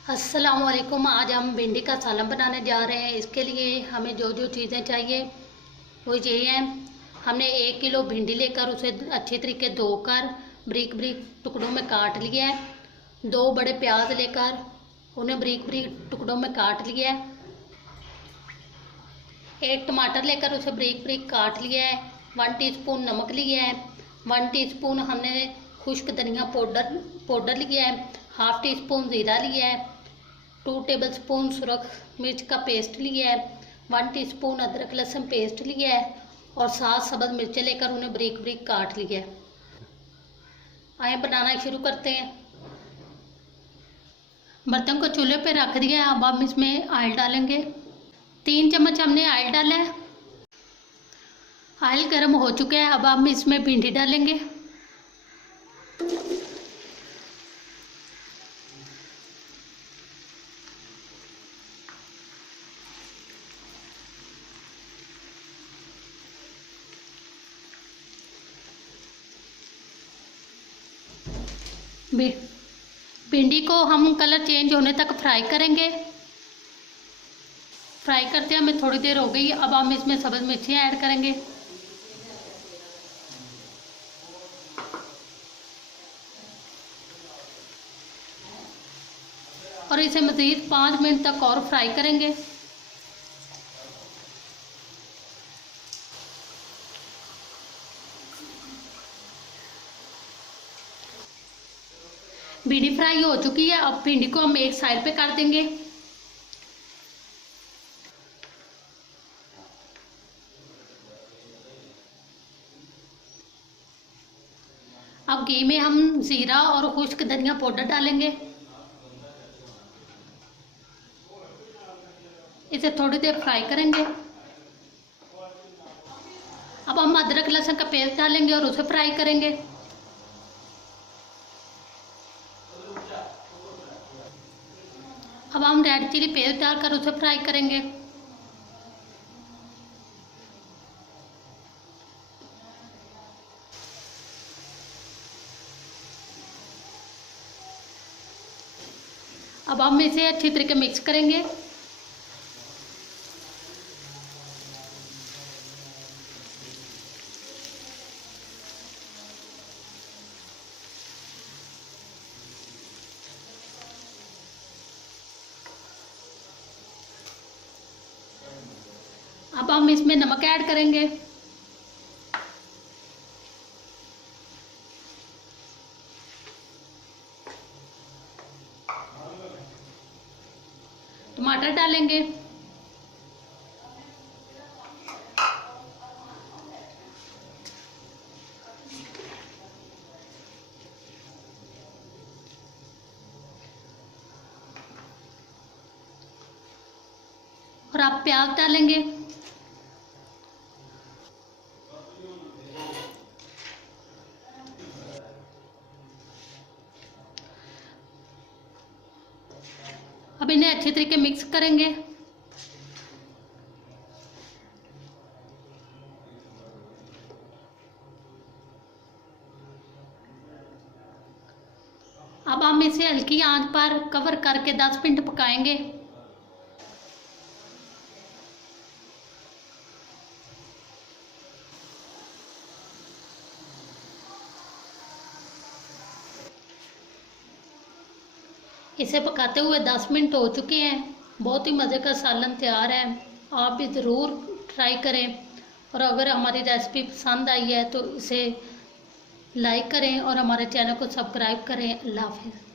अस्सलामुअलैकुम। आज हम भिंडी का सालन बनाने जा रहे हैं। इसके लिए हमें जो जो चीज़ें चाहिए वो ये हैं। हमने 1 किलो भिंडी लेकर उसे अच्छी तरीके धोकर बारीक बारीक टुकड़ों में काट लिया है। 2 बड़े प्याज लेकर उन्हें बारीक बारीक टुकड़ों में काट लिया है। 1 टमाटर लेकर उसे बारीक बारीक काट लिया है। 1 टीस्पून नमक लिया है। 1 टीस्पून हमने खुश्क धनिया पाउडर लिया है। हाफ टी स्पून ज़ीरा लिया है। 2 टेबलस्पून सुरख मिर्च का पेस्ट लिया है। 1 टीस्पून अदरक लहसुन पेस्ट लिया है और 7 सब्ज़ मिर्चें लेकर उन्हें बारीक बारीक काट लिया है। आइए बनाना शुरू करते हैं। बर्तन को चूल्हे पे रख दिया है। अब हम इसमें ऑयल डालेंगे। 3 चम्मच हमने ऑयल डाला है। ऑयल गर्म हो चुका है। अब हम इसमें भिंडी डालेंगे। भिंडी को हम कलर चेंज होने तक फ्राई करेंगे। फ्राई करते हमें थोड़ी देर हो गई। अब हम इसमें सब्ज़ मिर्चियाँ ऐड करेंगे। और इसे मज़ीद 5 मिनट तक और फ्राई करेंगे। भिंडी फ्राई हो चुकी है। अब भिंडी को हम एक साइड पे कर देंगे। अब घी में हम जीरा और खुश्क धनिया पाउडर डालेंगे। इसे थोड़ी देर फ्राई करेंगे। अब हम अदरक लहसुन का पेस्ट डालेंगे और उसे फ्राई करेंगे। अब हम रेड चिली पेस्ट डालकर उसे फ्राई करेंगे। अब हम इसे अच्छी तरीके मिक्स करेंगे। अब हम इसमें नमक ऐड करेंगे। टमाटर डालेंगे। और आप प्याज डालेंगे। अब इन्हें अच्छी तरीके मिक्स करेंगे। अब हम इसे हल्की आंच पर कवर करके 10 मिनट पकाएंगे। इसे पकाते हुए 10 मिनट हो चुके हैं। बहुत ही मज़े का सालन तैयार है। आप भी ज़रूर ट्राई करें। और अगर हमारी रेसिपी पसंद आई है तो इसे लाइक करें और हमारे चैनल को सब्सक्राइब करें। अल्लाह हाफ़िज़।